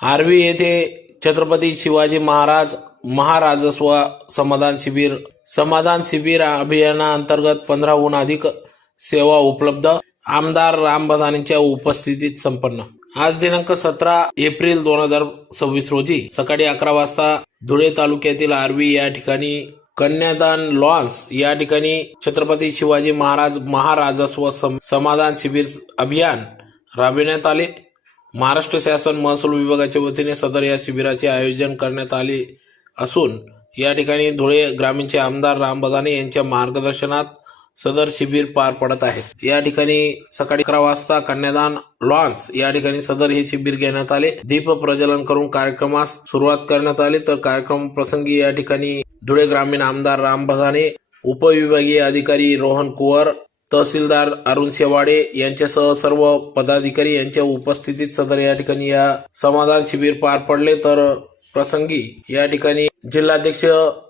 आर्वी येथे छत्रपती शिवाजी महाराज महाराजस्व समाधान शिबिर अभियानांतर्गत 15हून अधिक सेवा उपलब्ध आमदार राम बधानेंच्या उपस्थितीत संपन्न। आज दिनांक 17 एप्रिल 2026 रोजी सकाळी 11 वाजता धुळे तालुक्यातील आर्वी या ठिकाणी कन्यादान लॉन्स या ठिकाणी छत्रपती शिवाजी महाराज महाराजस्व समाधान शिबिर अभियान राबविण्यात आले। महाराष्ट्र शासन महसूल विभागाच्या वतीने सदर या शिबिराचे आयोजन करण्यात आले असून या ठिकाणी धुळे ग्रामीणचे आमदार राम बधाने यांच्या मार्गदर्शनात सदर शिबिर पार पडत आहे। या ठिकाणी सकाळी 11 वाजता कन्यादान लॉन्स या ठिकाणी सदर हे शिबिर घेण्यात आले। दीप प्रज्वलन करून कार्यक्रमास सुरुवात करण्यात आली। तर कार्यक्रम प्रसंगी या ठिकाणी धुळे ग्रामीण आमदार राम बधाने, उपविभागीय अधिकारी रोहन कुवर, तहसीलदार अरुण शेवाडे यांच्यासह सर्व पदाधिकारी यांच्या उपस्थितीत सदर या ठिकाणी या समाधान शिबिर पार पडले। तर प्रसंगी या ठिकाणी जिल्हाध्यक्ष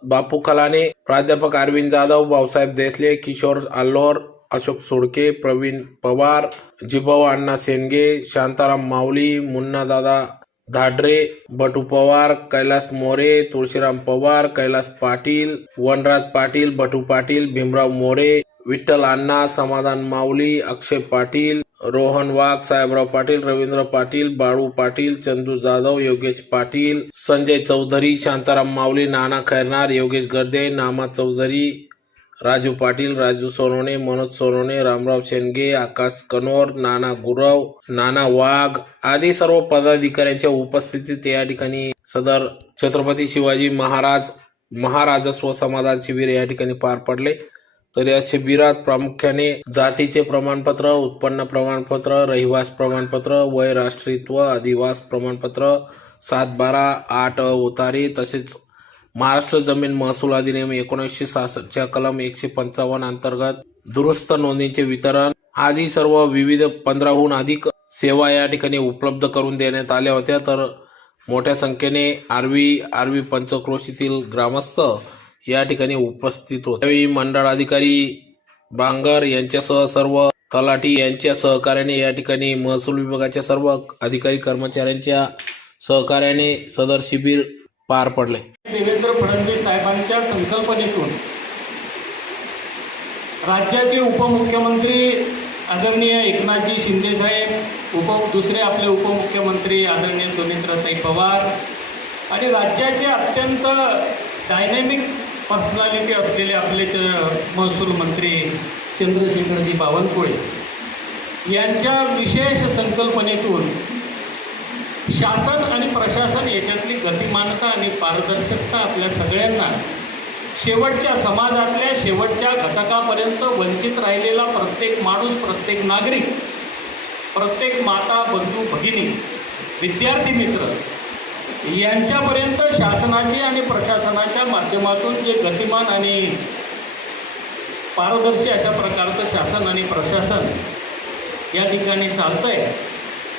बापू खलाने, प्राध्यापक अरविंद जाधव, भाऊसाहेब देसले, किशोर आल्होर, अशोक सोडके, प्रवीण पवार, जिभाऊ अण्णा सेनगे, शांताराम माऊली, मुन्ना दादा धाडरे, बटू पवार, कैलास मोरे, तुळशीराम पवार, कैलास पाटील, वनराज पाटील, बटू पाटील, भीमराव मोरे, विठ्ठल अण्णा, समाधान माऊली, अक्षय पाटील, रोहन वाघ, साहेबराव पाटील, रवींद्र पाटील, बाळू पाटील, चंदू जाधव, योगेश पाटील, संजय चौधरी, शांताराम माऊली, नाना खैरनार, योगेश गर्दे, नामा चौधरी, राजू पाटील, राजू सोनवणे, मनोज सोनवणे, रामराव शेंडगे, आकाश कनोर, नाना गुरव, नाना वाघ आदी सर्व पदाधिकाऱ्यांच्या उपस्थितीत या ठिकाणी सदर छत्रपती शिवाजी महाराज महाराजस्व समाधान शिबिर या ठिकाणी पार पडले। तर या शिबिरात प्रामुख्याने जातीचे प्रमाणपत्र, उत्पन्न प्रमाणपत्र, रहिवास प्रमाणपत्र, वय राष्ट्रीयत्व, अधिवास प्रमाणपत्र, 7/12/8 उतारे तसेच महाराष्ट्र जमीन महसूल अधिनियम 1966च्या कलम 155 अंतर्गत दुरुस्त नोंदींचे वितरण आदी सर्व विविध 15हून अधिक सेवा या ठिकाणी उपलब्ध करून देण्यात आल्या होत्या। तर मोठ्या संख्येने आर्वी पंचक्रोशीतील ग्रामस्थ या ठिकाणी उपस्थित होते। त्यावेळी मंडळ अधिकारी बांगर यांच्यासह सर्व तलाठी यांच्या सहकार्याने या ठिकाणी महसूल विभागाच्या सर्व अधिकारी कर्मचाऱ्यांच्या सहकार्याने सदर शिबिर पार पडले। देवेंद्र फडणवीस साहेबांच्या संकल्पनेतून राज्याचे उपमुख्यमंत्री आदरणीय एकनाथजी शिंदे साहेब, दुसरे आपले उपमुख्यमंत्री आदरणीय सुमित्राताई पवार आणि राज्याचे अत्यंत डायनॅमिक पर्सनॅलिटी असलेले आपले महसूल मंत्री चंद्रशेखरजी बावनकुळे यांच्या विशेष संकल्पनेतून शासन आणि प्रशासन याच्यातली गतिमानता आणि पारदर्शकता आपल्या सगळ्यांना शेवटच्या समाजातल्या शेवटच्या घटकापर्यंत वंचित राहिलेला प्रत्येक माणूस, प्रत्येक नागरिक, प्रत्येक माता, बंधू, भगिनी, विद्यार्थी मित्र यांच्यापर्यंत शासनाची आणि प्रशासनाच्या माध्यमातून जे गतिमान आणि पारदर्शी अशा प्रकारचं शासन आणि प्रशासन या ठिकाणी चालतंय,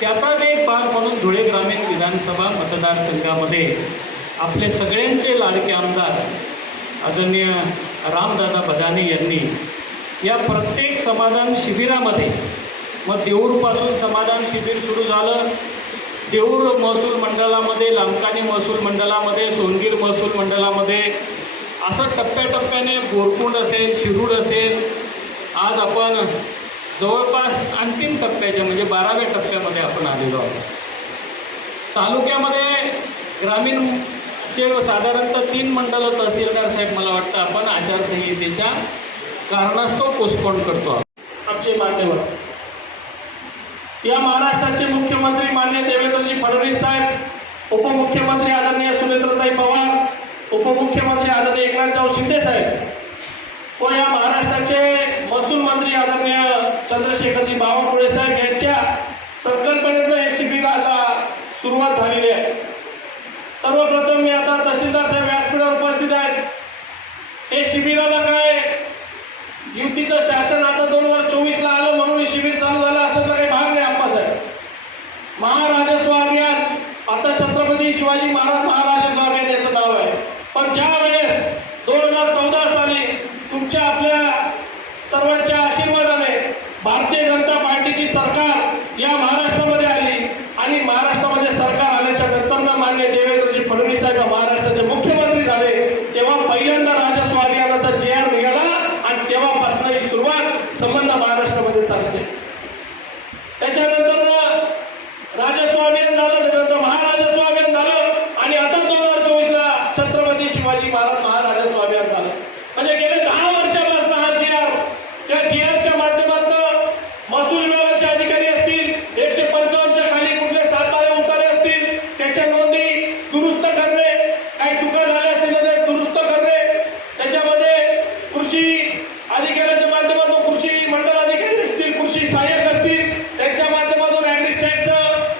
त्याचाच एक भाग म्हणून धुळे ग्रामीण विधानसभा मतदारसंघामध्ये आपले सगळ्यांचे लाडके आमदार आदरणीय रामदादा बधाने यांनी या प्रत्येक समाधान शिबिरामध्ये, मग देऊरपासून समाधान शिबिर सुरू झालं, देऊर महसूल मंडळामध्ये, लांबकानी महसूल मंडळामध्ये, सोनगीर महसूल मंडळामध्ये, असं टप्प्याटप्प्याने बोरकुंड असेल, शिरूड असेल, आज आपण जवळपास अंतिम टप्प्याच्या म्हणजे 12व्या टप्प्यामध्ये आपण आलेलो आहोत। तालुक्यामध्ये ग्रामीणचे साधारणतः 3 मंडळं तहसीलदार साहेब मला वाटतं आपण आचारसंहितेच्या कारणास्तव पोस्टपोन करतो आमचे मान्यवर। या महाराष्ट्राचे मुख्यमंत्री माननीय देवेंद्रजी फडणवीस साहेब, उपमुख्यमंत्री आदरणीय सुमित्राताई पवार, उपमुख्यमंत्री आदरणीय एकनाथराव शिंदे साहेब व या महाराष्ट्राचे महसूल मंत्री आदरणीय चंद्रशेखरजी बावनकुळे साहेब यांच्या संकल्पनेनं हे शिबिराला सुरुवात झालेली आहे। सर्वप्रथम मी आता तहसीलदार साहेब व्यासपीठावर उपस्थित आहेत। हे शिबिराला काय युतीचं शासन आता 2024ला आलं म्हणून हे शिबिर चालू झालं असं तर काही भाग नाही आप्पासाहेब। महाराजस्व अभियान आता छत्रपती शिवाजी महाराज महाराजस्व अभियान याचं नाव आहे। पण ज्या वेळेस 2014 साली तुमच्या आपल्या सर्वांच्या आशीर्वादाने भारतीय जनता पार्टीची सरकार या महाराष्ट्रामध्ये आली आणि महाराष्ट्रामध्ये सरकार आल्याच्या नंतर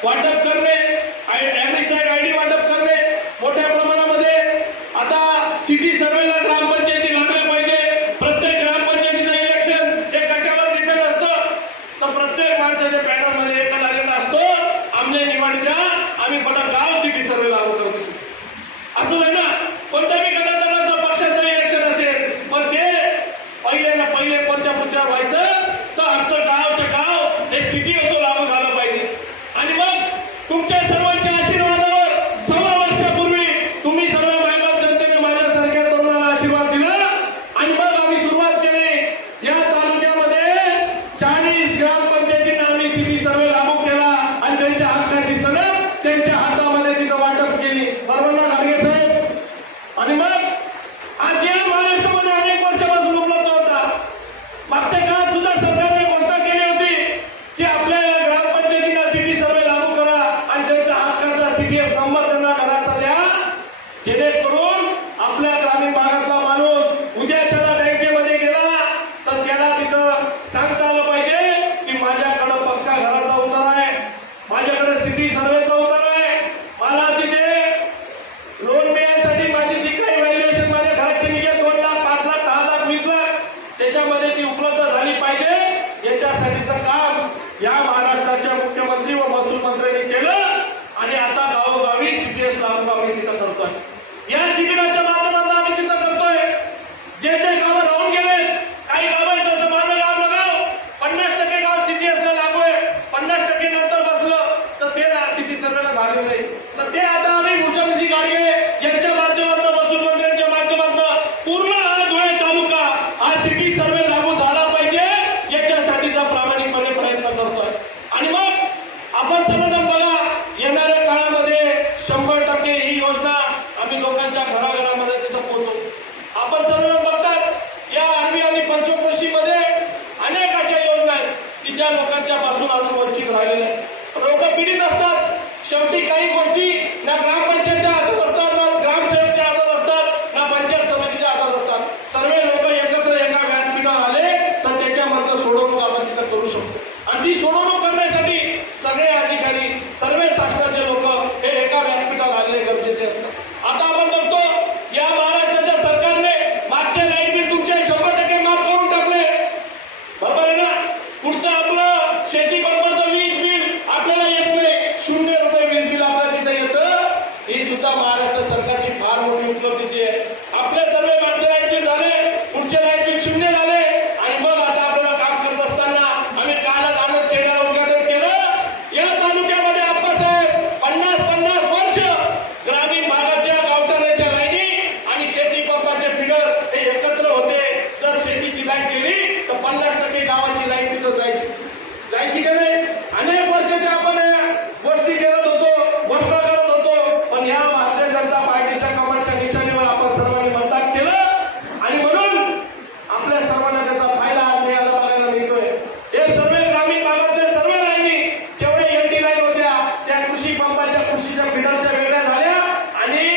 वाटप करणे, ॲग्रिस्टॅग आयडी वाटप करणे मोठ्या प्रमाणामध्ये. आता सिटी सर्वेला ग्रामपंचायती लागल्या पाहिजे. प्रत्येक ग्रामपंचायतीचं इलेक्शन हे कशावर डिपेंड असतं तर प्रत्येक माणसाच्या पॅटर्नमध्ये एक लागलेला असतो, आमने निवडीचा आम्ही पण गाव सिटी सर्वे लागू करतो. असं आहे ना, कोणत्याही गटातटाचं पक्षाचं इलेक्शन असेल पण ते पहिले ना पहिले कोणत्या मुद्द्यावर व्हायचं तर आमचं गाव हे सिटी असं लागू झालं पाहिजे. आणि मग तुमच्या सर्वांच्या आशीर्वादावर 6 वर्षापूर्वी तुम्ही सर्व मायबाप जनतेने माझ्यासारख्या तरुणाला आशीर्वाद दिला आणि मग आम्ही सुरुवात केली. या तालुक्यामध्ये 40 ग्रामपंचायतींना आम्ही सिटी सर्वे लागू केला आणि त्यांच्या हक्काची सनद त्यांच्या हातामध्ये तिथं वाटप केली. बरोबर ना गाडगे साहेब? आणि मग आज या महाराष्ट्रामध्ये अनेक वर्षापासून उपलब्ध होता. मागच्या काळात सुद्धा सरकारने घोषणा केली होती की आपल्या ग्रामपंचायतींना सिटी सर्वे लागू करा आणि त्यांच्या हक्काचा सीडीएस नंबर त्यांना घराचा द्या, जेणेकरून आपल्या ग्रामीण भागातला माणूस उद्याच्याला बँकेमध्ये गेला तर त्याला तिथं सांगता आलं पाहिजे की माझ्याकडे पक्का घराचा उतारा आहे, माझ्याकडे सिटी सर्वेचा उतारा आहे, मला तिथे लोन मिळण्यासाठी माझी जी काही व्हॅल्युएशन माझ्या घराची निघेल 2 लाख 5 लाख 10 लाख 20 लाख त्याच्यामध्ये ती उपलब्ध झाली पाहिजे. याच्यासाठीचं काम या महाराष्ट्राच्या मुख्यमंत्री व महसूल मंत्र्यांनी केलं आणि आता गावोगावी सीपीएस लागू आम्ही तिथं करतोय. या शिबिराच्या माध्यमातून आम्ही तिथं करतोय. जे गावं राहून गेले, काही गाव आहेत जसं माझं गाव लगाव 50% गाव सीपीएस ला लागू आहे, 50% नंतर बसलं तर ते सिटी सर्वेला झाले नाही. तर ते आता आम्ही भूषणजी गाडगे यांच्या माध्यमातून महसूल मंत्र्यांच्या माध्यमातून पूर्ण हा धुळे तालुका हा सिटी सर्वे लागू झाला पाहिजे याच्यासाठीचा प्रामाणिकपणे प्रयत्न करतोय. आणि मग आपण सर्वजण बघा, येणाऱ्या काळामध्ये 100% ही योजना आम्ही लोकांच्या घराघरामध्ये तिथं पोहोचवू. आपण सर्वजण बघतात या आर्मी आणि पंचक्रोशीमध्ये अनेक अशा योजना आहेत की ज्या लोकांच्या पासून अजून वंचित राहिलेल्या आहेत. लोक पीडित असतात. शेवटी काही गोष्टी ना ग्रामपंचायतच्या हातात असतात, ना ग्रामसेवकच्या हातात असतात, ना पंचायत समितीच्या हातात असतात. सर्व लोक एकत्र एका व्यासपीठावर आले तर त्याच्यामधलं सोडवणूक आपण तिथं करू शकतो. आणि ती सोडवणूक करण्यासाठी सगळे अधिकारी, सर्व शासनाचे लोक हे एका व्यासपीठावर आलेले गरजेचे असतात. आता आपण बघतो या महाराष्ट्राच्या सरकारने मागचे लाईट बिल तुमचे 100% माफ करून टाकले. बरोबर आहे ना? पुढचं आपलं शेती पंपाचं वीज बिल आपल्याला येत नाही, 0 रुपये वीज बिल आपल्याला तिथे येतं. ही सुद्धा महाराष्ट्र सरकारची फार मोठी उपलब्धी आहे. आपले सर्व मागचे लाईट बिल झाले, पुढचे लाईट बिल 0 झाले आणि मग आता आपल्याला काम करत असताना आम्ही कालच आनंद केंद्राला उद्घाटन केलं. या तालुक्यामध्ये आप्पासाहेब 50 वर्ष ग्रामीण भागाच्या गावठाणाच्या लाईनी आणि शेती पंपाचे फिडर हे एकत्र होते. जर शेतीची लाईट गेली तर 50% गावाची लाईट तिथं जायची का नाही? अनेक वर्षाच्या आपण गोष्टी करत होतो, घोषणा करत होतो, पण या भारतीय जनता पार्टीच्या कमळच्या निशाणीवर आपण सर्वांनी मतदान केलं आणि म्हणून आपल्या सर्वांना त्याचा फायदा आज मिळाला बघायला मिळतोय. हे सर्व ग्रामीण भागातले सर्व लाईनी जेवढे एलटी लाईन होत्या त्या कृषी पंपाच्या कृषीच्या फिडरच्या वेगळ्या झाल्या आणि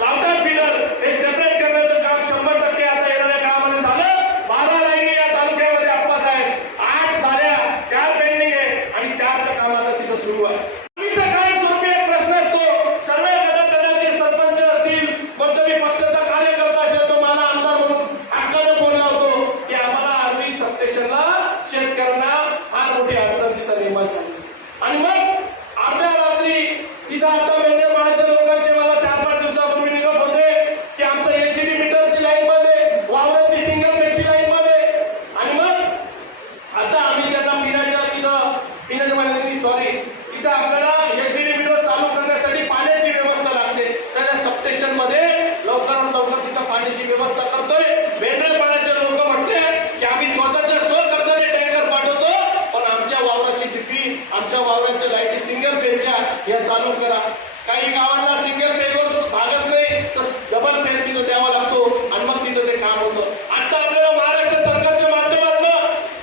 गावठाण फिडर हे सेपरेट करण्याचं काम 100% आता येणाऱ्या काळामध्ये झालं. 12 लाईनी या तालुक्यामध्ये आप्पास आहेत, 8 झाल्या, 4 पेंडिंग आहे आणि 4चं काम आता तिथं सुरू आहे. कायमस्वरूपी एक प्रश्न असतो, सर्व गटाचे सरपंच असतील, कोणत्याही पक्षाचा कार्यकर्ता असेल तो मला आमदार म्हणून हक्काने फोन लावतो की आम्हाला आर्मी सबस्टेशनला शेतकऱ्यांना फार मोठी अडचण तिथं निर्माण झाली. आणि मग अर्ध्या रात्री तिथं आता मेंढेमाळच्या लोकांचे मला 4-5 दिवसापूर्वी निरोप होते की आमचं एचडी मीटरची लाईन मध्ये, वावराची सिंगल पेजची लाईन मध्ये. आणि मग आता आम्ही त्यांना तिथं आपल्याला एचडी मीटर चालू करण्यासाठी पाण्याची व्यवस्था लागते. त्या सबस्टेशन मध्ये लवकरात लवकर तिथं पाण्याची व्यवस्था करतोय. वेगळ्या पाण्याचे लोक म्हटले की आम्ही स्वतःच्या स्वखर्चाने टँकर पाठवतो, पण आमच्या वावराची तिथी, आमच्या वावराच्या लाईटी सिंगल पेजच्या या चालू करा. काही गावांना सिंगल पेजवर भागत नाही तर डबल पेज तिथं द्यावा लागतो आणि मग तिथं ते काम होतं. आता आपल्याला महाराष्ट्र सरकारच्या माध्यमातून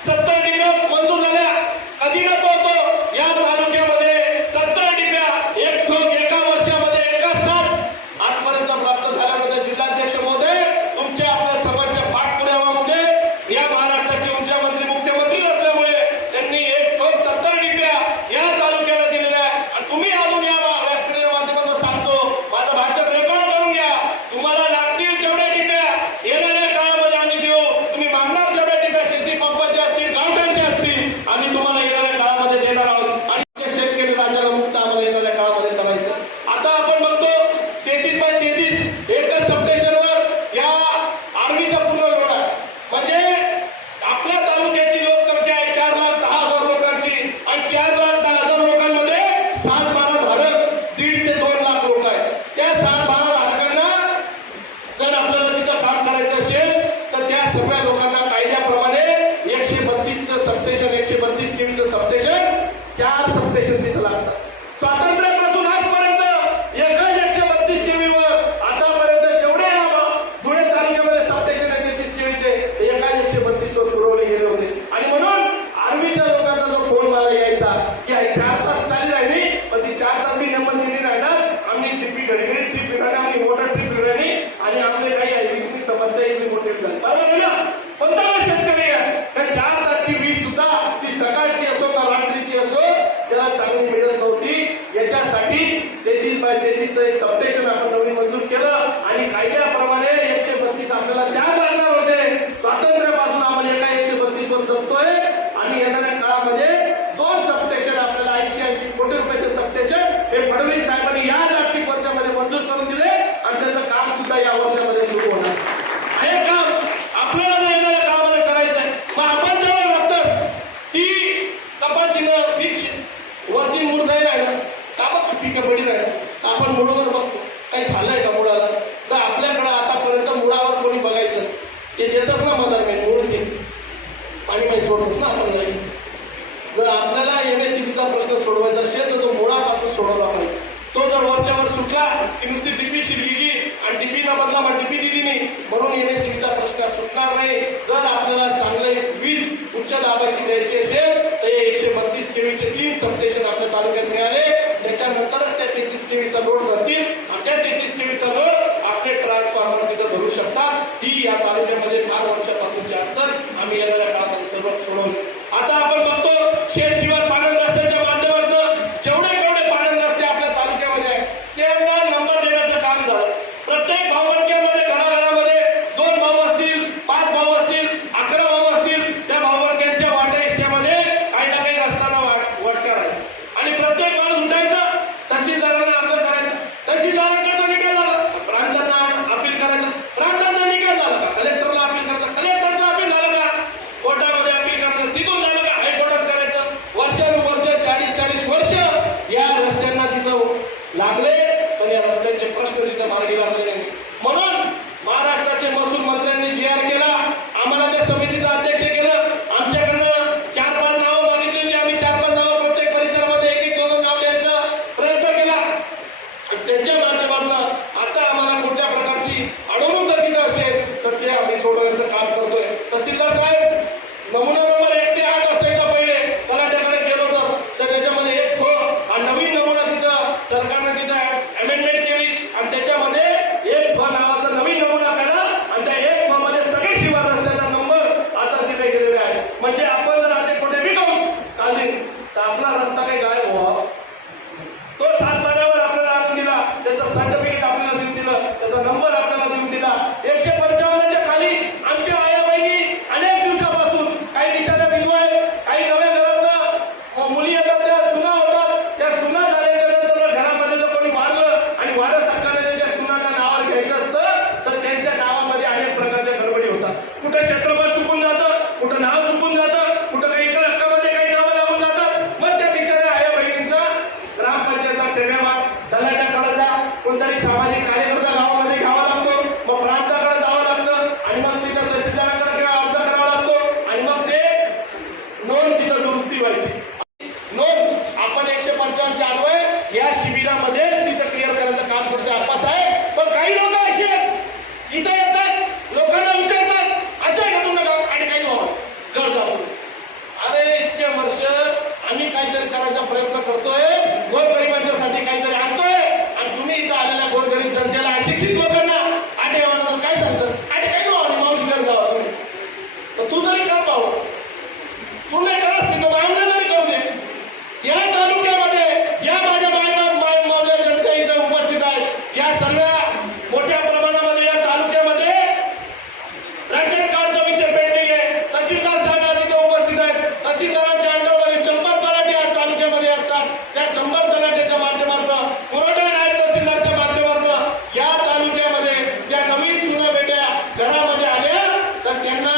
70 डिप्या मंजूर झाल्या. कधी न पोहतो या तालुक्यामध्ये 70 डिप्या एक ठोक एका वर्षामध्ये एका साथ आजपर्यंत प्राप्त झाल्यामध्ये जिल्हाध्यक्ष महोदय तुमच्या आपल्या सर्वांच्या पाठपुराव्यामध्ये या महाराष्ट्राचे ऊर्जा मंत्री मुख्यमंत्री असल्यामुळे त्यांनी एक ठोक 70 डिप्या या तालुक्याला दिलेल्या सबस्टेशन तिथं लागतात. स्वातंत्र्यापासून आजपर्यंत एका 132 केव्हीवर आतापर्यंत जेवढे धुळे तालुक्यामध्ये सबस्टेशन आहे 33 केव्हीचे एका 132 वर पुरवले गेले होते. आणि म्हणून आर्मीच्या लोकांचा जो फोन मला यायचा की 4 तास चालली राहिली पण ती 4 तास मी नंबर दिली राहणार, आम्ही टिपी गडगडीत ट्रिप फिरणार, आम्ही मोटर ट्रिप फिरणी आणि आपले काही ऐकली समस्या इतकी मोठी झाली. बरोबर आहे ना? पण शेतकरी आहे त्या 4 तासची वीज सुद्धा ती सकाळची असो का रात्रीची असो त्याला चांगली मिळत नव्हती. याच्यासाठी 33/33चं एक सबस्टेशन आपण नवीन मंजूर केलं आणि कायद्याप्रमाणे 132 आपल्याला 4 लागणार होते. स्वातंत्र्यापासून आपण एका 132 वर जगतोय आणि येणाऱ्या काळामध्ये 2 सबस्टेशन आपल्याला 80 कोटी रुपयाचे सबस्टेशन हे फडणवीस साहेबांनी या आर्थिक वर्षामध्ये मंजूर करून दिले आणि त्याचं काम सुद्धा या वर्षामध्ये सुरू होणार आहे. काम आपल्याला जर येणाऱ्या काळामध्ये करायचं आहे. मग आपण जेव्हा बघतोस ती तपासीनं वीज वरती मूळ जाईल आहे ना का बघ पिकं पडी नाही आपण मुळावर बघतो काही झालंय का मुळाला. तर आपल्याकडं आतापर्यंत मुळावर कोणी बघायचं ते देतच ना मला नाही मूळ ते पाणी नाही सोडतोच ना आपण नाही. जर आपल्याला MSCBचा प्रश्न सोडवायचा असेल तर तो मुळापासून सोडवला पाहिजे. तो जर वरच्यावर सुटला की नुसती टिपी शिरली आणि टिपीला बदला मग टिपी दिली नाही म्हणून MSCBचा प्रश्न सुटणार नाही. जर आपल्याला चांगले वीज उच्च दाबाची द्यायची असेल तर 132 केव्हीचे 3 सबस्टेशन आपल्या तालुक्यात मिळाले. त्याच्यानंतरच त्या 33 केव्हीचा लोड भरतील आणि त्या 33 केव्हीचा लोड आपले ट्रान्सफॉर्मर तिथं धरू शकतात. ही या तालुक्यामध्ये 4 वर्षापासूनची अडचण आम्ही येणाऱ्या काळामध्ये सर्व सोडवली. आता आपण बघतो शेत शिवार पाणंद रस्त्याच्या माध्यमातून जेवढे पाणंद रस्ते आपल्या तालुक्यामध्ये आहे त्यांना नंबर देण्याचं काम झालं. प्रत्येक भाऊवर्गामध्ये घराघरामध्ये 2 भाऊ असतील, 5 भाऊ असतील, 11 भाऊ असतील, त्या भाऊवर्गांच्या वाट्या हिस्स्यामध्ये काही ना काही रस्त्याला वाटणार आहे. आणि प्रत्येक माणूस उठायचं तहसीलदारांना अर्ज करायचा, तहसीलदारांचा निकाल झाला प्रांतांना अपील करायचं, प्रांतांचा निकाल झाला का कलेक्टरला अपील करायचं, कलेक्टरचा अपील झाला का कोर्टामध्ये अपील करायचं, तिथून झालं का हायकोर्टात करायचं. वर्षानुवर्ष 40-40 वर्ष या रस्त्यांना तिथं लागले पण या रस्त्यांचे प्रश्न तिथं मार्गी लागले नाही. म्हणून महाराष्ट्राचे महसूल मंत्र्यांनी GR केला, आम्हाला त्या समितीचं अध्यक्ष केलं. आमच्याकडनं 4-5 नावं मागितली होती. आम्ही 4-5 नावं प्रत्येक परिसरामध्ये 1-1 नाव द्यायचा प्रयत्न केला आणि त्याच्या माध्यमातून आता आम्हाला कुठल्या प्रकारची अडवणूक जर तिथं असेल तर ते आम्ही सोडवण्याचं काम करतोय. तहसीलदार साहेब नमुना नंबर 1 ते 8 असायचा पहिले तलाट्याकडे गेलो तर त्याच्यामध्ये एक हा नवीन नमुना तिथं सरकारने तिथं अमेंडमेंट केली आणि त्याच्यामध्ये 1 नावाचा नवीन नमुना काढला आणि त्या 1 मध्ये सगळे शिवार रस्त्याचा नंबर आता तिथे गेलेले आहे. म्हणजे आपण जर आता कुठे विकून काढली तर आपला रस्ता काही गायब व्हावा. तो 7 महिन्यावर आपल्याला आणून दिला, त्याचं सर्टिफिकेट आपल्याला देऊन दिलं, त्याचा नंबर आपल्याला देऊन दिला. 155च्या खाली आमच्या आया बहिणी अनेक दिवसापासून काही बिचाऱ्या विधवा आहेत, काही नव्या घरातल्या मुली येतात, त्या सुना होतात. त्या सुना झाल्याच्या नंतर घरामध्ये जर कोणी मारलं आणि वारस हक्काने त्या सुनांना नावावर घ्यायचं असतं तर त्यांच्या नावामध्ये अनेक प्रकारच्या गडबडी होतात. कुठं क्षेत्रफळ चुकून जातं, कुठं नाव चुकून जातं, कुठं काही इकडे हक्कामध्ये काही नावं लागून जातात. मग त्या बिचाऱ्या आया बहिणींना ग्रामपंचायतला फेऱ्यावर तलाट्याकडे जा, कोणतरी सामाजिक कार्यकर्ता गावामध्ये घ्यावा लागतो, मग प्रांताकडे जावं लागतं आणि मग तिथं तहसीलदाराकडे अर्ज करावा लागतो आणि मग ते नोंद तिथं दुरुस्ती व्हायची. नोंद आपण 155 अन्वय या शिबिरामध्ये तिथं क्लिअर करायचं काम करतोय आप्पासाहेब. पण काही लोक असे इथं येतात, लोकांना विचारतात असं आहे का तुमचं गाव आणि काही घर जातो. अरे इतके वर्ष आम्ही काहीतरी करायचा प्रयत्न करतोय, गोरगरिबांच्यासाठी काहीतरी आणतोय आणि तुम्ही इथं आलेल्या गोरगरीब जनतेला अशिक्षित लोकांना आटे काय सांगतात आणि काय मावशी घर जावा तुम्ही तर तू तरी करत आहो, तू नाही करत नाही तो मागणं तरी करू दे. या तालुक्यामध्ये या माझ्या मायबाप मावल्या जनता इथं उपस्थित आहेत. या सर्व मोठ्या प्रमाणामध्ये या तालुक्यामध्ये राशन कार्डचा विषय पेंडिंग आहे. तहसीलदार साहेब तिथे उपस्थित आहेत. तहसीलदारांच्या अंडरमध्ये 100 तलाठी या तालुक्यामध्ये असतात. त्या 100 तलाठ्याच्या माध्यमातून पुरवठा नायब तहसीलदारच्या माध्यमातून या तालुक्यामध्ये ज्या नवीन सुना बेट्या घरामध्ये आल्या तर त्यांना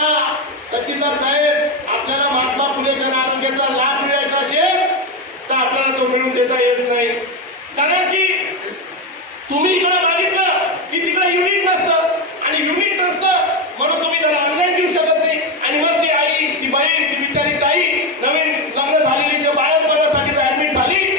तहसीलदार साहेब आपल्याला महात्मा फुले जन आरोग्याचा लाभ मिळायचा असेल तर आपल्याला तो मिळून देता येत नाही. कारण की तुम्ही इकडे मागितलं की तिकडे युनिट नसतं आणि युनिट नसतं म्हणून तुम्ही त्याला ऑनलाईन देऊ शकत नाही. आणि मग ती आई, ती बहीण, ती बिचारी ताई नवीन लग्न झालेली ते बाहेर पडण्यासाठी ऍडमिट झाली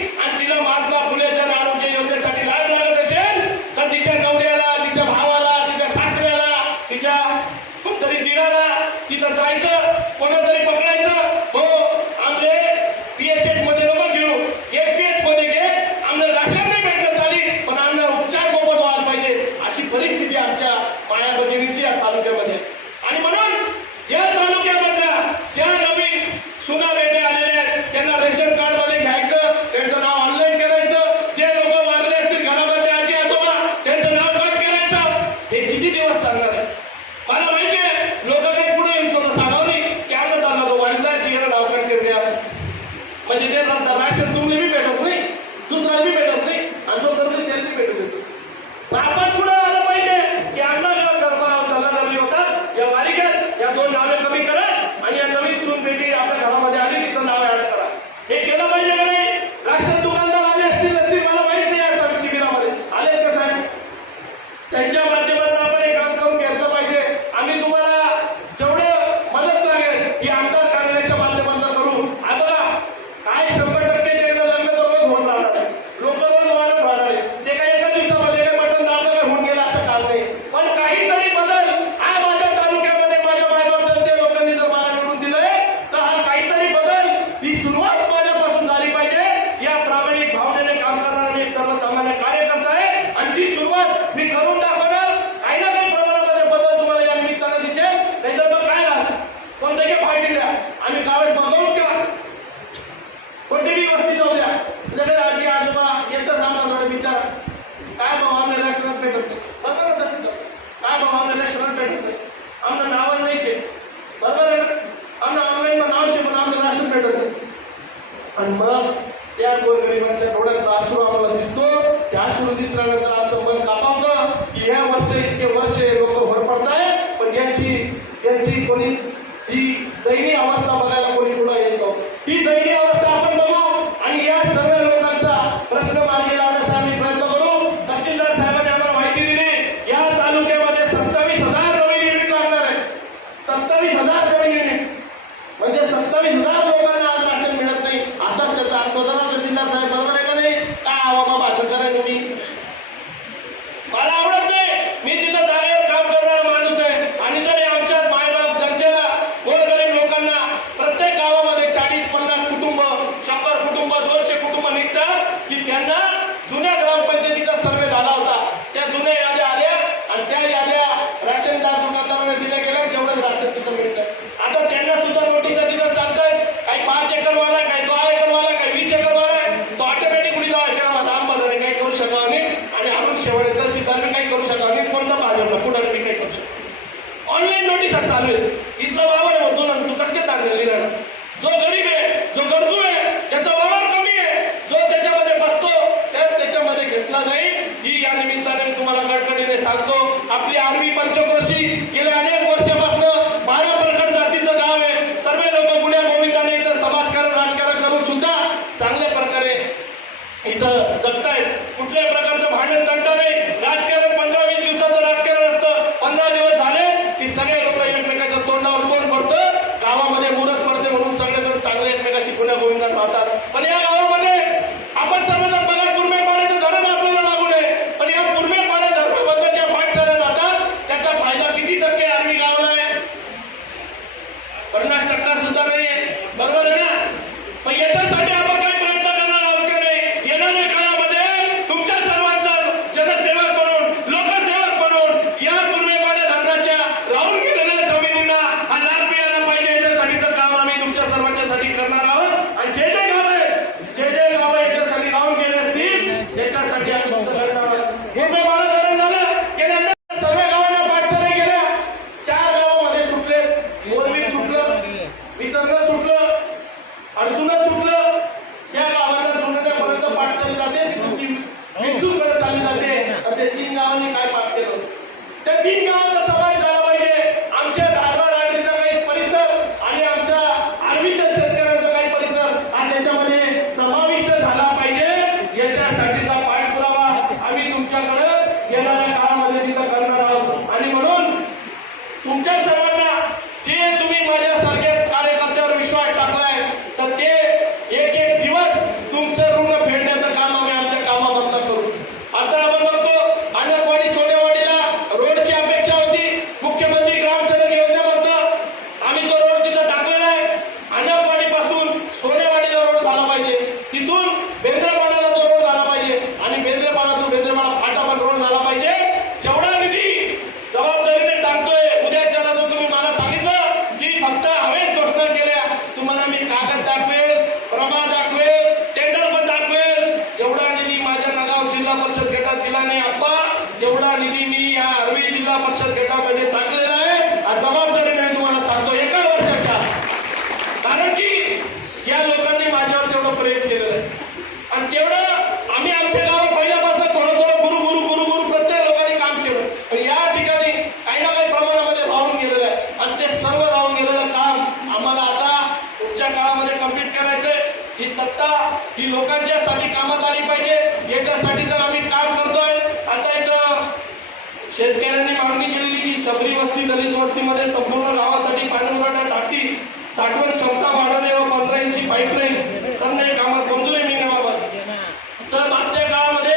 भावनेने काम करणारा मी एक सर्वसामान्य कार्यकर्ता आहे आणि ती सुरुवात मी करून दाखवणार. काही ना काही प्रमाणामध्ये बदल तुम्हाला या निमित्तानं दिसेल. नाहीतर मग काय राहतं कोणत्याही पार्टीला आम्ही कागद बघून का कोणतीही वस्ती जाऊ द्या लगेच आजी आजोबा येतच आम्हाला थोडं विचार काय भाऊ आम्हाला रेशनात भेटत नाही. बरोबर ना तसं काय भाऊ आम्हाला रेशनात भेटत नाही आम्हाला नावच नाही शे बरोबर आहे ना आम्हाला ऑनलाईन नाव शे पण आम्हाला राशन भेटत नाही. आणि मग त्या गोरगरिबांच्या डोळ्यात अश्रू आम्हाला दिसतो. त्या अश्रू दिसल्यानंतर आमचं मन कापावतं की ह्या वर्ष इतके वर्ष लोक भर पडताय पण यांची कोणी ही दयनीय अवस्था बघायला कोणी पुढे येत नव्हतं. ही दयनीय अवस्था आपण बघू आणि या सर्व लोकांचा प्रश्न मार्गी लावण्याचा आम्ही प्रयत्न करू. तहसीलदार साहेबांनी आम्हाला माहिती दिली या तालुक्यामध्ये 27,000 नवीन युनिट लागणार आहे. 27,000 नवीन युनिट म्हणजे 27,000 लोकांना आज राशन मिळत नाही असाच त्याचा अर्थ होता ना तहसीलदार साहेब बरोबर आहे का नाही. काय आवा भाषण करा तुम्ही मला आवडत नाही. मी तिथं जागेवर काम करणारा माणूस आहे आणि जर आमच्या मायबाप जनतेला गोरगरीब लोकांना प्रत्येक गावामध्ये 40-50 कुटुंब 100 कुटुंब 200 कुटुंब निघतात की त्यांना जुन्या ग्रामपंचायतीचा सर्वे झाला होता. त्या जुन्या याद्या आल्या आणि त्या याद्या राशनदार दुकानदारांना दिल्या गेल्या जेवढं राशन तिथं मिळतं. आता त्यांना सुद्धा नोटिसा तिथं चालतात काही 5 एकरवाला आहे काही 10 एकरवाला काही 20 एकरवाला आहे तो ऑटोमॅटिक कुठे जावा तेव्हा लांब बदल काही करू शकणार नाही आणि आपण शेवट तहसीलदार मी काही करू शकणार नाही कोणता भाजपला पुढे मी काही करू शकतो. ऑनलाईन नोटिसा चालू आहे इथला वावर होतो ना तू कसं काय चाललेली ना जो गरीब आहे जो गरजू आहे ज्याचा वावर कमी आहे जो त्याच्यामध्ये बसतो त्याच्यामध्ये घेतला जाईल. ही या निमित्ताने मी तुम्हाला कळकळीने सांगतो. आपली आर्वी पंचक्रोशी गेल्या अनेक वर्षापासून 12 प्रखर जातीचं गाव आहे. सर्व लोक गुण्या गोविंदाने इथं समाजकारण राजकारण करून सुद्धा चांगल्या प्रकारे इथं जगतायत. कुठल्याही प्रकारचं भांडण तंटा नाही. राजकारण 15-20 दिवसाचं राजकारण असतं. 15 दिवस झाले की सगळे लोक एकमेकाच्या तोंडावर तोंड पडतं. गावामध्ये मुदत पडते म्हणून सगळे जण चांगले एकमेकाशी गुन्हा गोविंदात राहतात. पण या गावामध्ये आपण सर्वजण बघा पुरमे पाण्याचं धरण आपल्याला लागू नये पण या पुरमे पाण्या धरणाबद्दल ज्या पाठशाळा राहतात त्याचा फायदा किती टक्के आर्मी गावाला आहे 50% सुद्धा नाही बरोबर आहे ना. पण याच्यासाठी आपण काय प्रयत्न करणार आहोत का नाही. येणाऱ्या काळामध्ये तुमच्या सर्वांचा जनसेवक म्हणून लोकसेवक म्हणून या पूर्वेपाड्या धरणाच्या राहून गेलेल्या जमिनींना हा लाभ मिळाला पाहिजे याच्यासाठीचं काम आम्ही तुमच्या सर्वांच्यासाठी करणार आहोत. आणि जे जे गाव याच्यासाठी राहून गेले असतील याच्यासाठी आम्ही करणार आहोत. पूर्वेपाडा धरण झालं गेल्या सर्व गावांना पाठशाळा गेल्या 4 गावामध्ये सुटले. मोरबीत सुटलं विसर्ग सुटलं अडसूला सुटलं. त्या गावांना जोडण्यापर्यंत पाठ चालली जाते विचून करत चालली जाते. आणि त्या 3 गावांनी काय पाठ केलं त्या 3 गावांचा समावेश झाला पाहिजे. आमच्या धारवाड आडीचा काही परिसर आणि आमच्या आर्वीच्या शेतकऱ्यांचा काही परिसर हा त्याच्यामध्ये समाविष्ट झाला पाहिजे. याच्यासाठीचा पाठपुरावा आम्ही तुमच्याकडे येणाऱ्या काळामध्ये तिथं करणार आहोत. आणि म्हणून तुमच्या सर्वांना जे तुम्ही माझ्यासारख्या कार्यकर्त्यावर विश्वास टाकलाय तर ते एक दिवस तुमचं ऋण फेडण्याचं काम आम्ही आमच्या कामामधलं करू. आता आपण बघतो अंगणवाडी सोनेवाडीला रोडची अपेक्षा होती. मुख्यमंत्री ग्राम सडक योजनेमधनं आम्ही तो रोड तिथं टाकलेला आहे. अंगणवाडीपासून सोनेवाडीला रोड झाला पाहिजे. तिथून बेंद्रपाडाला तो रोड झाला पाहिजे आणि बेंद्रपाडातून बेंद्रपाडा फाटा पण रोड झाला पाहिजे. जेवढा निधी जबाबदारीने सांगतोय उद्याच्या नंतर तुम्ही मला सांगितलं की फक्त हवेत घोषणा केल्या तुम्हाला मी कागद दाखवेल प्रमाण दाखवेल टेंडर पण दाखवेल. जेवढा निधी माझ्या नगाव जिल्हा परिषद गटात दिला नाही आप्पा तेवढा निधी मी या आर्वी जिल्हा परिषद गटामध्ये टाकलेला आहे. हा जबाबदारीने तुम्हाला सांगतो 1 वर्षाच्या. कारण की या लोकांनी माझ्यावर तेवढं प्रेम केलेलं आहे आणि तेवढं आम्ही आमच्या गावात पहिल्यापासून थोडं गुरु प्रत्येक लोकांनी काम केलं. पण या ठिकाणी काही ना काही प्रमाणामध्ये राहून गेलेलं आहे आणि ते सर्व राहून गेलेलं काम आम्हाला आता पुढच्या काळामध्ये कंप्लीट करायचंय. ही सत्ता ही लोकांच्यासाठी कामात आली पाहिजे याच्यासाठीच आम्ही काम करतोय. आता इथं शेतकऱ्यांनी मागणी केलेली की शबरी वस्ती दलित वस्तीमध्ये संपूर्ण गावासाठी पाणीपुरवठा टाकी साठवण क्षमता वाढवणे व 15 इंची पाईपलाईन करणं हे कामात मंजुरी मिळण्याबाबत. तर मागच्या काळामध्ये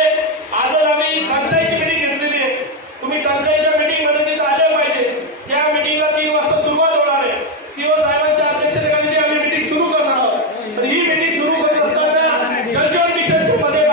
आजच आम्ही टंचाईची मीटिंग घेतलेली आहे. तुम्ही टंचाईच्या मीटिंगमध्ये तिथं आले पाहिजे. त्या मीटिंगला 3 वाजता सुरुवात होणार आहे. सीओ साहेबांच्या अध्यक्षतेखाली आम्ही मीटिंग सुरू करणार आहोत. तर ही मीटिंग सुरू करत असताना जलजीवन मिशनच्या मध्ये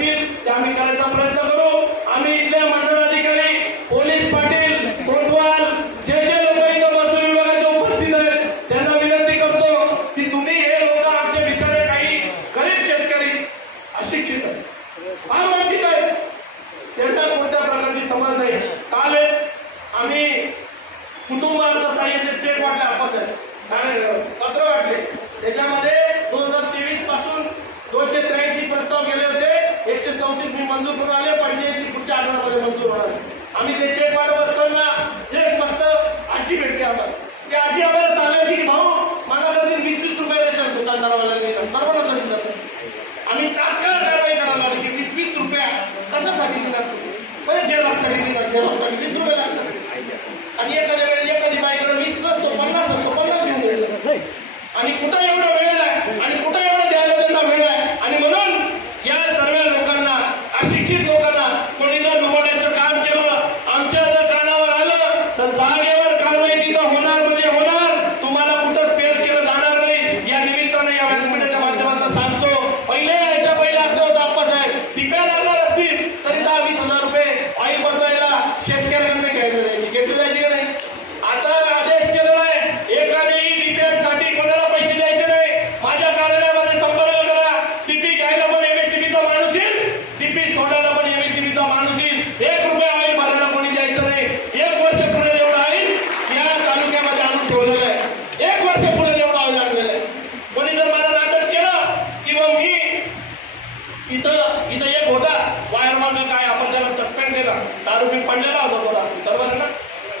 असतील ते आम्ही करायचा प्रयत्न करू. आम्ही इथल्या मंडळाधिकारी, पोलीस पाटील, कोतवाल, जे लोक इथं महसूल विभागाचे उपस्थित आहेत त्यांना विनंती करतो की तुम्ही हे लोक आमचे बिचारे काही गरीब शेतकरी अशिक्षित आहेत, फार वंचित आहेत, त्यांना कोणत्या प्रकारची समज नाही. काल आम्ही कुटुंब अर्थसहाय्याचे चेक वाटले, पत्र वाटले. त्याच्यामध्ये 2023 पासून 283 प्रस्ताव गेले होते. 134 मी मंजूर करून आले, 85 पुढच्या आठवड्यामध्ये मंजूर होणार. आम्ही ते चेक वाटत असताना एक मस्त आजी भेटते आम्हाला. ते आजी आम्हाला सांगायची की भाऊ मला कधी 20-20 रुपये देशाल दुकानदारावाला बरोबर नसेल. आम्ही तात्काळ कारवाई करायला लागली की 20-20 रुपया कशासाठी देणार, बरं जेवणासाठी देणार, जेवणासाठी 20 रुपये लागतात. आणि एखाद्या वेळेस एखादी बाईकडे 20 नसतो, 50 असतो, 50 घेऊन गेलं. आणि कुठं एवढा वेळ आहे आणि कुठं एवढं द्यायला त्यांना वेळ आहे. आणि म्हणून या सर्व लोकांना, अशिक्षित लोकांना कोणी जर डुबवण्याचं काम केलं, आमच्या जर कानावर आलं तर जागेवर कारवाई तिथं होणार म्हणजे होणार. तुम्हाला कुठं स्पेअर केलं जाणार नाही. या निमित्ताने या व्यासपीठाच्या माध्यमातून सांगतो, पहिले असं होतं आप्पासाहेब, टिप्या लागणार असतील तरी 10-20 हजार रुपये ऑइल बदलायला शेतकऱ्यांकडे घेतले जायचे की नाही. आता आदेश केलेला आहे, एकानेही टिप्यांसाठी कोणाला पैसे द्यायचे नाही. माझ्या कार्यालयामध्ये संपर्क करा. टिपी घ्यायला पण एमएससीबीचा माणूस येईल, टिपी सोडायला पण एमएससीबीचा माणूस येईल. 1 रुपया ऑइल भरायला कोणी द्यायचं नाही. 1 वर्ष पुढे जेवढं ऑइल या तालुक्यामध्ये आणून ठेवलेलं आहे. 1 वर्ष पुढे जेवढं ऑइल आणलेलं आहे. कोणी जर मला नाटक केलं किंवा मी इथं एक होता वायरमॅन काय आपण त्याला सस्पेंड केला, दारू पी पडलेला होता थोडा, बरोबर ना.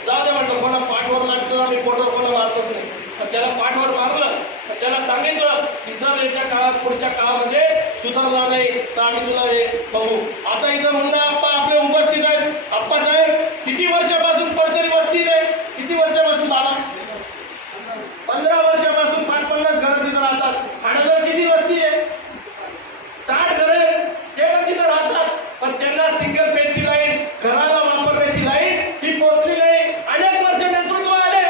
जाऊ दे म्हटलं, कोणा पाठवर लागतं आम्ही पोटवर कोणा मारतच नाही. त्याला पाठवर मारलं, त्याला सांगितलं की जर याच्या काळात पुढच्या काळामध्ये सुधारला नाही तर आम्ही तुला हे बघू. आता इथं म्हणणं आप्पा आपले उपस्थित आहेत. आप्पासाहेब किती वर्षापासून पडतरी वस्तीत आहे, किती वर्षापासून आला? 15 वर्षापासून 50-50 घरं तिथं राहतात. ठाण्याजवळ किती वस्ती आहे? 60 घरे. ते पण तिथं राहतात, पण त्यांना सिंगल पेजची लाईन, घराला वापरण्याची लाईन ही पोहोचली नाही. अनेक वर्ष नेतृत्व आले,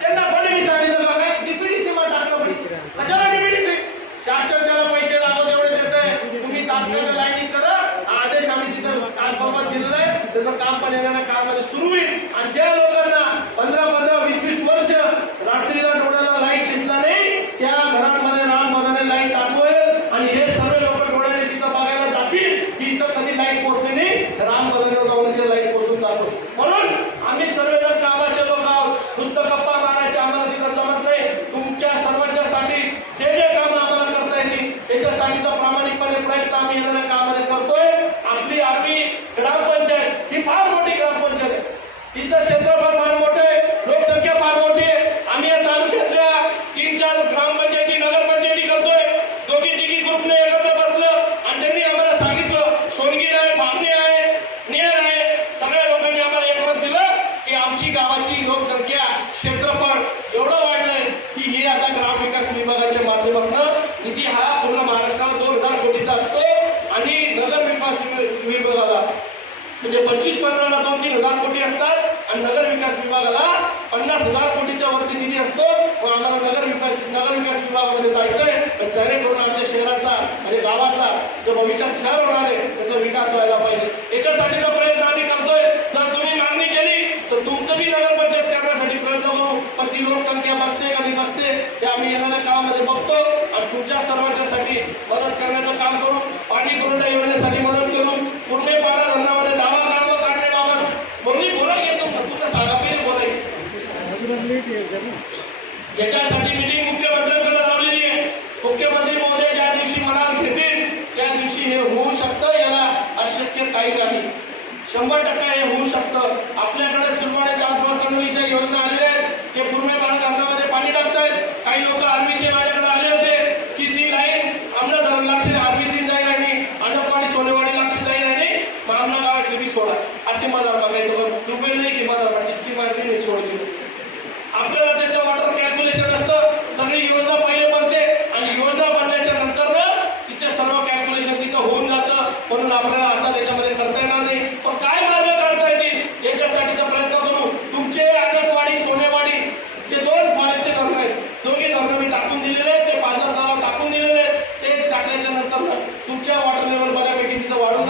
त्यांना कोणी सांगितलं काय डीपीडी सीमा टाकलं पडली. कशाला डीपीडी? शासन त्याला पैसे लागत एवढे देत आहे, तुम्ही तात्काळ लाईनिंग करा. आदेश आम्ही तिथं कालबाबत दिलेला आहे, त्याचं काम पण येणाऱ्या काळामध्ये सुरू होईल. आणि ज्या लोकांना 15-15, 20-20 वर्ष रात्रीला डोळ्याला लाईट दिसला नाही, त्या घरांमध्ये रानमध्ये लाईट टाकूया. आणि हे सर्व लोक डोळ्याने तिथं बघायला जातील की इथं कधी लाईट पोहोचली नाही, रानमध्ये जाऊन तिथे लाईट पोहोचून जातो. म्हणून आम्ही सर्वजण कामाचे लोक आहोत. नुसतं गप्पा मारायचे आम्हाला तिथं जमत नाही. तुमच्या सर्वांच्यासाठी जे काम आम्हाला करता येतील त्याच्यासाठीचा प्रामाणिकपणे प्रयत्न आम्ही येणाऱ्या कामामध्ये करतोय. आपली आर्मी ग्रामपंचायत ही फार मोठी ग्रामपंचायत आहे. तिचं क्षेत्रफळ फार मोठं आहे, लोकसंख्या फार मोठी आहे. आम्ही या तालुक्यातल्या 3-4 ग्रामपंचायती, नगरपंचायती करतोय. दोघी-तिघी ग्रुपने एकत्र बसलं आणि त्यांनी आम्हाला सांगितलं, सोनगीर आहे, भामणी आहे, नेर आहे, सगळ्या लोकांनी आम्हाला एकमत दिलं की आमची गावाची लोकसंख्या, क्षेत्रफळ एवढं वाढलंय की हे आता ग्रामविकास विभागाच्या माध्यमातून निधी हा पूर्ण महाराष्ट्राला 2000 कोटीचा असतो. आणि नगर विकास विभागाला म्हणजे 25-15ला 2-3 हजार कोटी असतात आणि नगर विकास विभागाला 50,000 कोटीच्या वरती निधी असतो. आम्हाला नगर विकास विभागामध्ये जायचंय, जेणेकरून आमच्या शहराचा म्हणजे गावाचा जो भविष्यात शहर होणार आहे त्याचा विकास व्हायला पाहिजे. याच्यासाठीचा प्रयत्न आम्ही करतोय. जर तुम्ही मागणी केली तर तुमचं बी नगरपंचायत करण्यासाठी प्रयत्न करू. पण ती लोकसंख्या बसते कधी नसते ते आम्ही येणाऱ्या काळामध्ये बघतो आणि तुमच्या सर्वांच्यासाठी मदत करण्याचं काम करू. पाणी पुरवठा योजनेसाठी मदत करू. पूर्ण पारा धरणामध्ये दावा काढण्याबाबत बोलली बोला येतो तुला सांगा पहिले बोलाय. याच्यासाठी मिटिंग मुख्यमंत्र्यांकडे लावलेली आहे. मुख्यमंत्री महोदय ज्या दिवशी मनावर घेतील त्या दिवशी हे होऊ शकतं. याला अशक्य काही नाही. 100% हे होऊ शकतं. आपल्याकडे सुरवाडे जामकंडोलीच्या योजना आलेल्या आहेत. ते पूर्ण पाणी धरणामध्ये पाणी टाकतायत. काही लोक आर्मीचे माझ्याकडे आले होते की ती लाईन आमना लक्ष आर्मी जाईल आणि अंडरपाणी सोनेवाडी लक्ष जाईल आणि मग आमना गावात निधी सोडा असे मला बघायचं. रुपये नाही की मला वाटते माहिती नाही सोडली. आपल्याला त्याचं वॉटर कॅल्क्युलेशन असतं. सगळी योजना पहिले बनते आणि योजना बनल्याच्या नंतर तिचे सर्व कॅल्क्युलेशन तिथं होऊन जातं. म्हणून आपल्याला आता त्याच्यामध्ये करता येणार नाही. पण काय मार्ग काढता येतील याच्यासाठीचा प्रयत्न करू. तुमचे अंगणवाडी सोनेवाडी जे 2 कॉलेजचे धरण आहेत, दोघे धरणं मी टाकून दिलेले आहेत. ते 5000 टाकून दिलेले आहेत. ते टाकल्याच्या नंतर तुमच्या वॉटर लेवल बऱ्यापैकी तिथं वाढून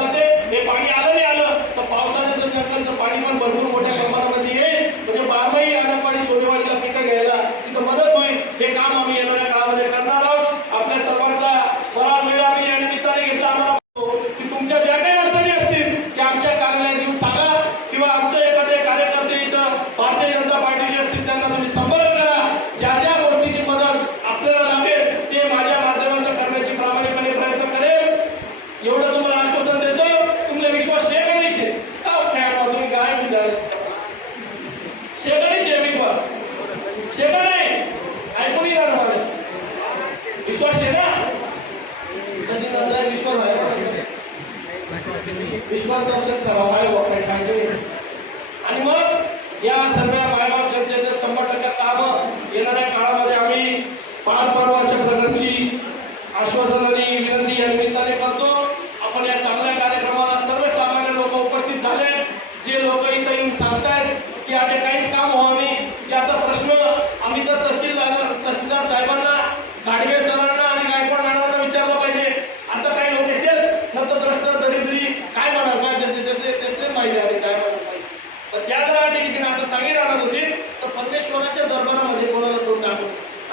विश्वासदर्शक करावा आहे. आणि मग या सर्व मायबाप जनतेचं 100% काम येणाऱ्या काळामध्ये आम्ही पार पाडू अशा प्रकारची आश्वासन आणि विनंती या निमित्ताने करतो. आपण या चांगल्या कार्यक्रमाला सर्वसामान्य लोक उपस्थित झाले. जे लोक इथं येऊन सांगतायत की आता काहीच काम व्हावं नाही याचा प्रश्न आम्ही तर तहसीलदार साहेबांना, गाडगे सरांना आणि गायकवाड मॅडमांना विचारलं पाहिजे. असं काही लोक असेल नतद्रष्ट दरिद्री काय म्हणाल काय जसे माहिती आहे काय म्हणाल पाहिजे. तर त्या जर टिकेशन असं सांगी राहणार होते तर परमेश्वराच्या दरबारामध्ये कोणाला तोड टाकू.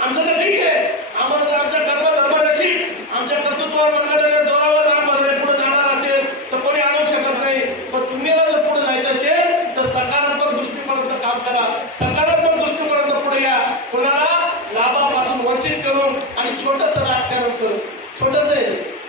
आमचं तर ठीक आहे, आम्हाला जर आमचा दरबार असेल, आमच्या कर्तृत्वावर मंडळाच्या जोरावर राममध्ये पुढे जाणार असेल तर कोणी आणू शकत नाही. पण तुम्हाला जर पुढे जायचं असेल तर सकारात्मक दृष्टीकोनातून काम करा, सकारात्मक दृष्टीकोनातून पुढे या. कोणाला लाभापासून वंचित करून आणि छोटंसं राजकारण करून, छोटंसं आहे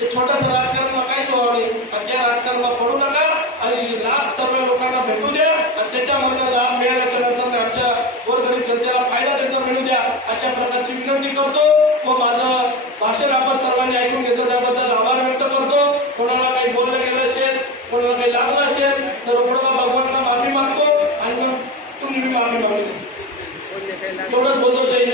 ते छोटंसं राजकारण काहीच व्हावं नाही. त्या राजकारणाला पडू नका आणि लाभ सर्व लोकांना भेटू द्या आणि त्याच्यामध्ये लाभ मिळाल्याच्या नंतर आमच्या गोरगरीब जनतेला फायदा त्याचा मिळू द्या अशा प्रकारची विनंती करतो. व माझं भाषण आपण सर्वांनी ऐकून घेतलं त्याबद्दल आभार व्यक्त करतो. कोणाला काही बोललं गेलं असेल, कोणाला काही लागलं असेल तर उपडवा भगवानला माफी मागतो आणि मग तुम्ही माफी मागतो. एवढंच बोलतो. जय